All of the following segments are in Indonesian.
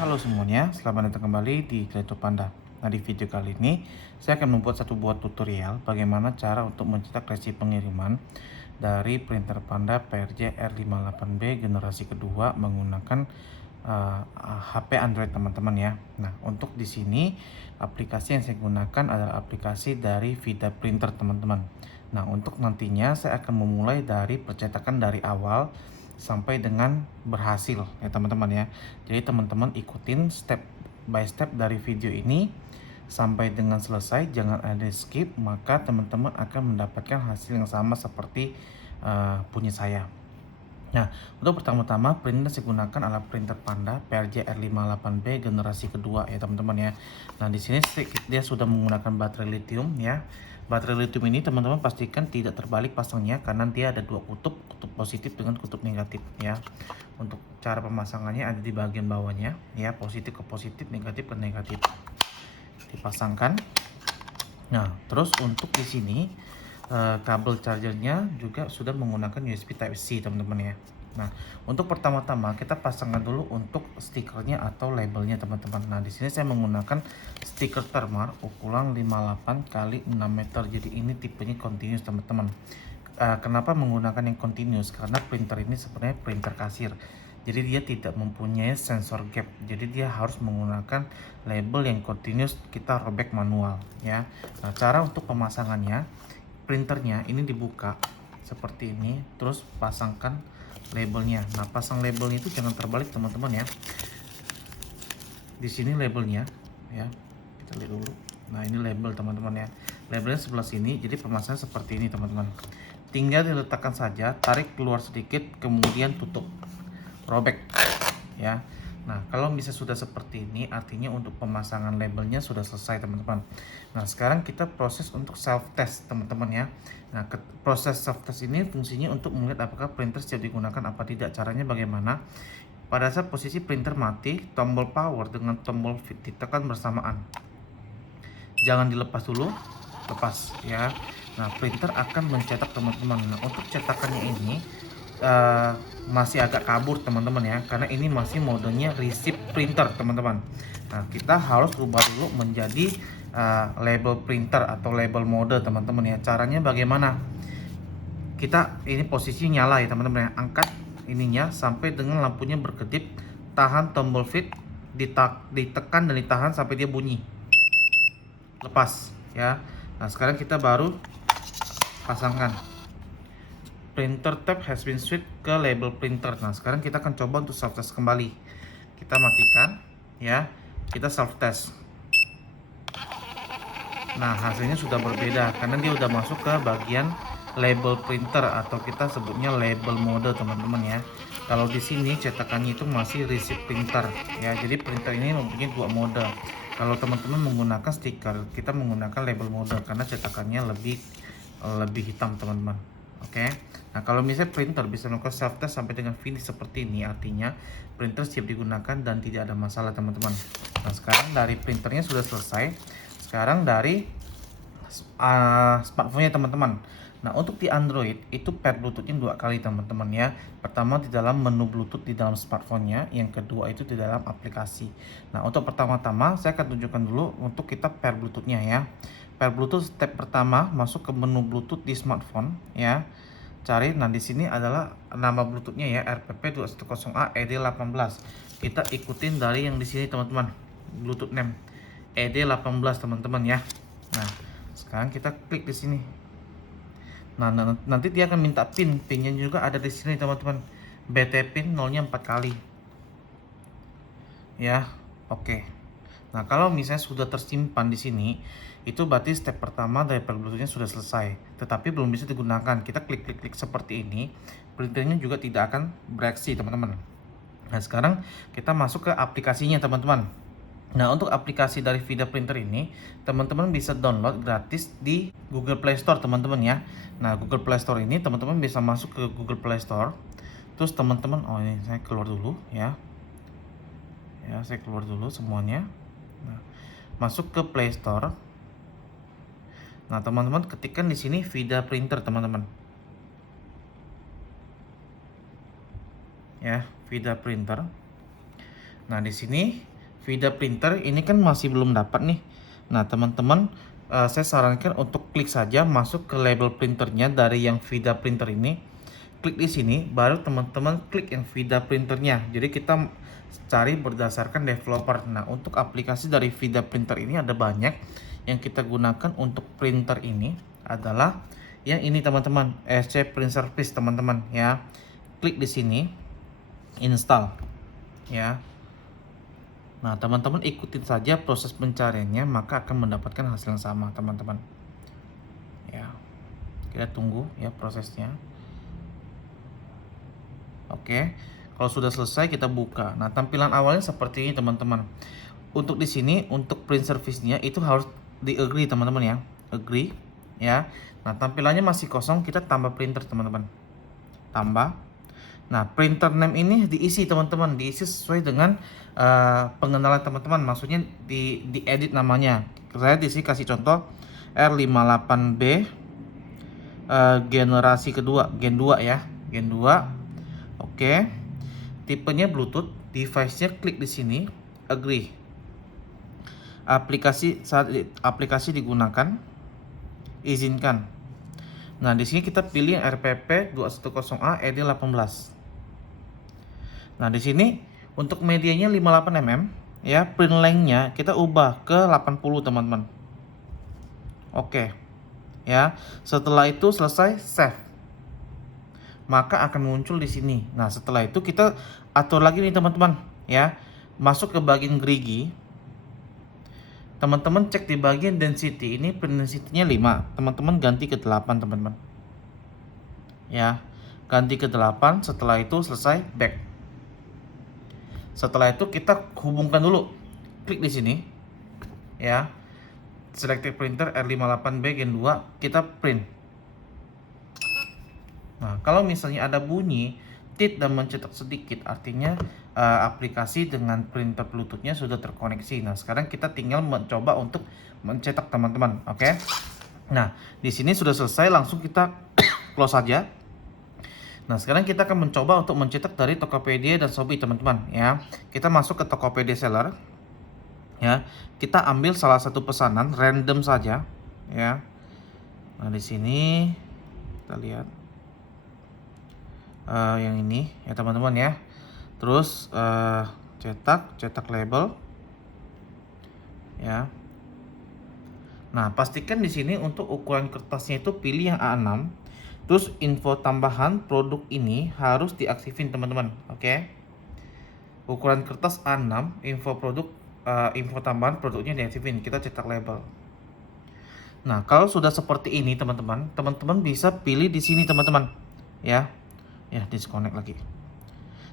halo semuanya, selamat datang kembali di Kreator Panda. Nah, di video kali ini saya akan membuat satu buah tutorial bagaimana cara untuk mencetak resi pengiriman dari printer Panda PRJ R58B generasi kedua menggunakan HP Android teman-teman ya. Nah, untuk di sini aplikasi yang saya gunakan adalah aplikasi dari Vida Printer teman-teman. Nah, untuk nantinya saya akan memulai dari percetakan dari awal sampai dengan berhasil ya teman-teman ya. Jadi teman-teman ikutin step by step dari video ini sampai dengan selesai, jangan ada skip, maka teman-teman akan mendapatkan hasil yang sama seperti punya saya. Nah, untuk pertama-tama printer saya gunakan adalah printer Panda PRJ R58B generasi kedua ya teman-teman ya. Nah, di sini dia sudah menggunakan baterai lithium ya. Baterai lithium ini teman-teman pastikan tidak terbalik pasangnya karena dia ada dua kutub, kutub positif dengan kutub negatif ya. Untuk cara pemasangannya ada di bagian bawahnya ya, positif ke positif, negatif ke negatif. Dipasangkan. Nah, terus untuk di sini kabel chargernya juga sudah menggunakan USB Type C teman-teman ya. Nah, untuk pertama-tama kita pasangkan dulu untuk stikernya atau labelnya teman-teman. Nah, di sini saya menggunakan stiker Thermar ukuran 58 kali 6 meter. Jadi ini tipenya continuous teman-teman. Kenapa menggunakan yang continuous? Karena printer ini sebenarnya printer kasir. Jadi dia tidak mempunyai sensor gap. Jadi dia harus menggunakan label yang continuous, kita robek manual ya. Nah, cara untuk pemasangannya, printernya ini dibuka seperti ini, terus pasangkan labelnya. Nah, pasang labelnya itu jangan terbalik teman-teman ya. Di sini labelnya ya, kita lihat dulu. Nah, ini label teman-teman ya. Labelnya sebelah sini, jadi pemasangan seperti ini teman-teman. Tinggal diletakkan saja, tarik keluar sedikit, kemudian tutup, robek ya. Nah, kalau bisa sudah seperti ini, artinya untuk pemasangan labelnya sudah selesai teman-teman. Nah, sekarang kita proses untuk self test teman-teman ya. Nah, proses self test ini fungsinya untuk melihat apakah printer siap digunakan apa tidak. Caranya bagaimana? Pada saat posisi printer mati, tombol power dengan tombol fit ditekan bersamaan. Jangan dilepas dulu, lepas ya. Nah, printer akan mencetak teman-teman. Nah, untuk cetakannya ini masih agak kabur teman-teman ya, karena ini masih modenya receipt printer teman-teman. Nah, kita harus ubah dulu menjadi label printer atau label mode teman-teman ya. Caranya bagaimana? Kita ini posisi nyala ya teman-teman ya. Angkat ininya sampai dengan lampunya berkedip, tahan tombol fit, ditekan dan ditahan sampai dia bunyi, lepas ya. Nah, sekarang kita baru pasangkan. Printer tab has been switched ke label printer. Nah, sekarang kita akan coba untuk self test kembali. Kita matikan ya. Kita self test. Nah, hasilnya sudah berbeda karena dia udah masuk ke bagian label printer atau kita sebutnya label mode teman-teman ya. Kalau di sini cetakannya itu masih receipt printer ya. Jadi printer ini mempunyai dua mode. Kalau teman-teman menggunakan stiker, kita menggunakan label mode karena cetakannya lebih hitam teman-teman. Oke. Nah, kalau misalnya printer bisa melakukan self test sampai dengan finish seperti ini, artinya printer siap digunakan dan tidak ada masalah teman-teman. Nah, sekarang dari printernya sudah selesai. Sekarang dari smartphone-nya teman-teman. Nah, untuk di Android itu pair Bluetooth-nya dua kali teman-teman ya. Pertama di dalam menu Bluetooth di dalam smartphone-nya, yang kedua itu di dalam aplikasi. Nah, untuk pertama-tama saya akan tunjukkan dulu untuk kita pair Bluetooth-nya ya. Pair Bluetooth step pertama, masuk ke menu Bluetooth di smartphone ya. Cari, nah di sini adalah nama Bluetooth-nya ya, RPP210A ED18. Kita ikutin dari yang di sini teman-teman. Bluetooth name ED18 teman-teman ya. Nah, sekarang kita klik di sini. Nah, nanti dia akan minta pin. Pinnya juga ada di sini teman-teman. BT pin 0-nya 4 kali. Ya, oke. Nah, kalau misalnya sudah tersimpan di sini, itu berarti step pertama dari Bluetooth-nya sudah selesai. Tetapi belum bisa digunakan. Kita klik-klik seperti ini, printernya juga tidak akan bereaksi, teman-teman. Nah, sekarang kita masuk ke aplikasinya, teman-teman. Nah, untuk aplikasi dari Vida Printer ini, teman-teman bisa download gratis di Google Play Store, teman-teman ya. Nah, Google Play Store ini teman-teman bisa masuk ke Google Play Store. Terus teman-teman, oh ini saya keluar dulu ya. Ya, saya keluar dulu semuanya. Nah, masuk ke Play Store. Nah, teman-teman ketikkan di sini Vida Printer, teman-teman. Ya, Vida Printer. Nah, di sini VIDA printer ini kan masih belum dapat nih. Nah teman-teman, saya sarankan untuk klik saja masuk ke label printernya dari yang VIDA printer ini. Klik di sini, baru teman-teman klik yang VIDA printernya. Jadi kita cari berdasarkan developer. Nah untuk aplikasi dari VIDA printer ini ada banyak. Yang kita gunakan untuk printer ini adalah yang ini teman-teman, ESC Print Service teman-teman ya. Klik di sini, install ya. Nah teman-teman ikutin saja proses pencariannya, maka akan mendapatkan hasil yang sama teman-teman ya. Kita tunggu ya prosesnya. Oke, kalau sudah selesai kita buka. Nah tampilan awalnya seperti ini teman-teman. Untuk di sini untuk print service-nya itu harus di agree teman-teman ya, agree ya. Nah tampilannya masih kosong, kita tambah printer teman-teman, tambah. Nah printer name ini diisi teman-teman, diisi sesuai dengan pengenalan teman-teman, maksudnya di edit namanya. Saya di sini kasih contoh R58B generasi kedua, Gen 2 ya, Gen 2. Oke, tipenya Bluetooth, device-nya klik di sini, agree. Aplikasi digunakan, izinkan. Nah, di sini kita pilih yang RPP 210A ED18. Nah, di sini untuk medianya 58 mm ya, print length-nya kita ubah ke 80 teman-teman. Oke. Ya, setelah itu selesai save. Maka akan muncul di sini. Nah, setelah itu kita atur lagi nih teman-teman ya. Masuk ke bagian gerigi. Teman-teman cek di bagian density, ini print density-nya 5. Teman-teman ganti ke 8 teman-teman. Ya, ganti ke 8, setelah itu selesai back. Setelah itu kita hubungkan dulu. Klik di sini. Ya. Selected printer R58B Gen 2, kita print. Nah, kalau misalnya ada bunyi tit dan mencetak sedikit, artinya aplikasi dengan printer Bluetooth-nya sudah terkoneksi. Nah, sekarang kita tinggal mencoba untuk mencetak teman-teman. Oke. Nah, di sini sudah selesai, langsung kita close saja. Nah, sekarang kita akan mencoba untuk mencetak dari Tokopedia dan Shopee teman-teman ya. Kita masuk ke Tokopedia Seller. Ya, kita ambil salah satu pesanan random saja ya. Nah, di sini kita lihat yang ini ya teman-teman ya. Terus cetak label ya. Nah, pastikan di sini untuk ukuran kertasnya itu pilih yang A6. Terus info tambahan produk ini harus diaktifin teman-teman. Oke. Ukuran kertas A6, info produk, info tambahan produknya diaktifin. Kita cetak label. Nah, kalau sudah seperti ini teman-teman, teman-teman bisa pilih di sini teman-teman ya. Ya, disconnect lagi.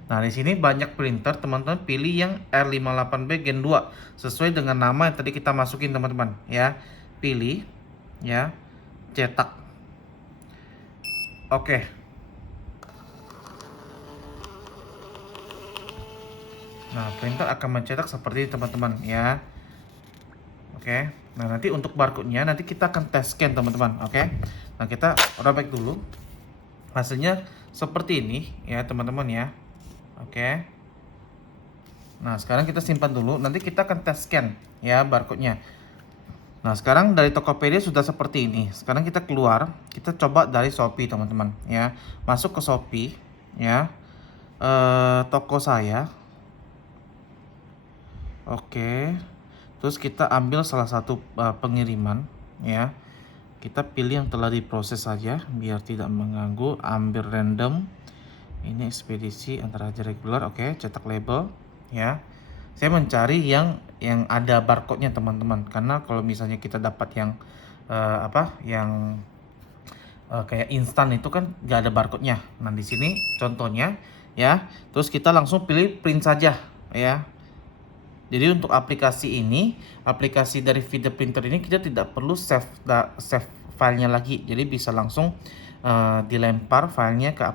Nah, di sini banyak printer, teman-teman pilih yang R58B Gen 2 sesuai dengan nama yang tadi kita masukin teman-teman ya. Pilih ya, cetak. Oke. Nah, printer akan mencetak seperti ini teman-teman ya. Oke. Nah, nanti untuk barcode-nya nanti kita akan tes scan teman-teman. Oke. Nah, kita robek dulu. Hasilnya seperti ini ya teman-teman ya. Oke. Nah, sekarang kita simpan dulu, nanti kita akan tes scan ya barcode-nya. Nah, sekarang dari Tokopedia sudah seperti ini. Sekarang kita keluar, kita coba dari Shopee teman-teman ya. Masuk ke Shopee ya. Toko saya. Oke. Terus kita ambil salah satu pengiriman ya. Kita pilih yang telah diproses saja biar tidak mengganggu. Ambil random. Ini ekspedisi antara aja regular. Oke, cetak label ya. Saya mencari yang ada barcode-nya teman-teman, karena kalau misalnya kita dapat yang kayak instan itu kan nggak ada barcode-nya. Nah, di sini contohnya ya. Terus kita langsung pilih print saja ya. Jadi untuk aplikasi ini, aplikasi dari VIDA printer ini kita tidak perlu save filenya lagi. Jadi bisa langsung dilempar filenya ke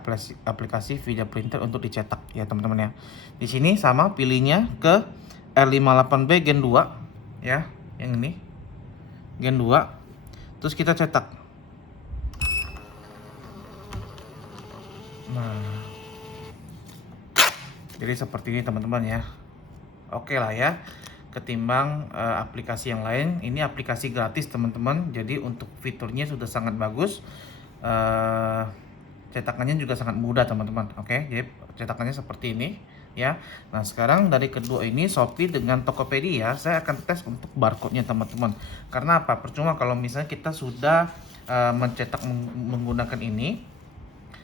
aplikasi VIDA printer untuk dicetak ya teman-teman ya. Di sini sama pilihnya ke R58B Gen 2 ya, yang ini Gen 2. Terus kita cetak. Nah, jadi seperti ini teman-teman ya. oke lah ya, ketimbang aplikasi yang lain. Ini aplikasi gratis teman-teman, jadi untuk fiturnya sudah sangat bagus. eh, Cetakannya juga sangat mudah teman-teman. Oke, jadi cetakannya seperti ini ya. Nah sekarang dari kedua ini, Shopee dengan Tokopedia, saya akan tes untuk barcode-nya teman-teman. Karena apa? Percuma kalau misalnya kita sudah mencetak menggunakan ini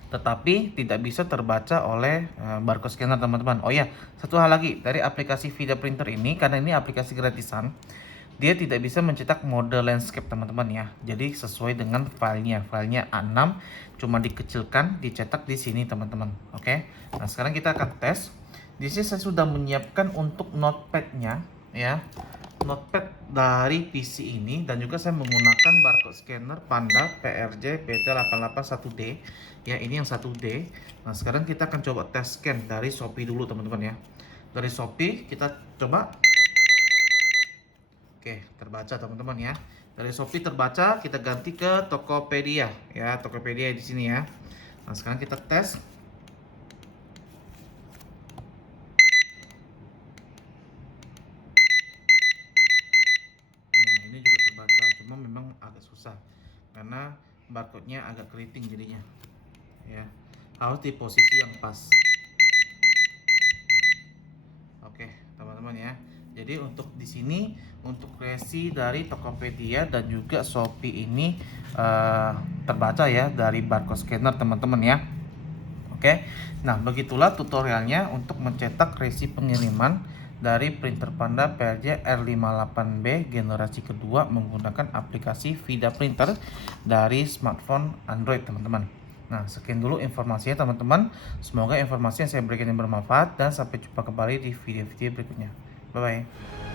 tetapi tidak bisa terbaca oleh barcode scanner teman-teman. Oh ya, satu hal lagi, dari aplikasi Vida Printer ini, karena ini aplikasi gratisan, dia tidak bisa mencetak mode landscape teman-teman ya. Jadi sesuai dengan filenya A6, cuma dikecilkan, dicetak di sini teman-teman. Oke. Nah sekarang kita akan tes. Di sini saya sudah menyiapkan untuk notepadnya ya, notepad dari PC ini, dan juga saya menggunakan barcode scanner Panda PRJ PT881D ya, ini yang 1D. Nah sekarang kita akan coba tes scan dari Shopee dulu teman-teman ya. Dari Shopee kita coba. Oke, terbaca teman-teman ya. Dari Shopee terbaca, kita ganti ke Tokopedia ya, Tokopedia di sini ya. Nah sekarang kita tes. Nah ini juga terbaca, cuma memang agak susah karena barcode-nya agak keriting jadinya ya, harus di posisi yang pas. Oke teman-teman ya, jadi untuk di sini untuk resi dari Tokopedia dan juga Shopee ini terbaca ya dari barcode scanner teman-teman ya. Oke, nah begitulah tutorialnya untuk mencetak resi pengiriman dari printer Panda PRJ R58B generasi kedua menggunakan aplikasi Vida Printer dari smartphone Android teman-teman. Nah sekian dulu informasinya teman-teman, semoga informasi yang saya berikan yang bermanfaat, dan sampai jumpa kembali di video-video berikutnya. Bye bye.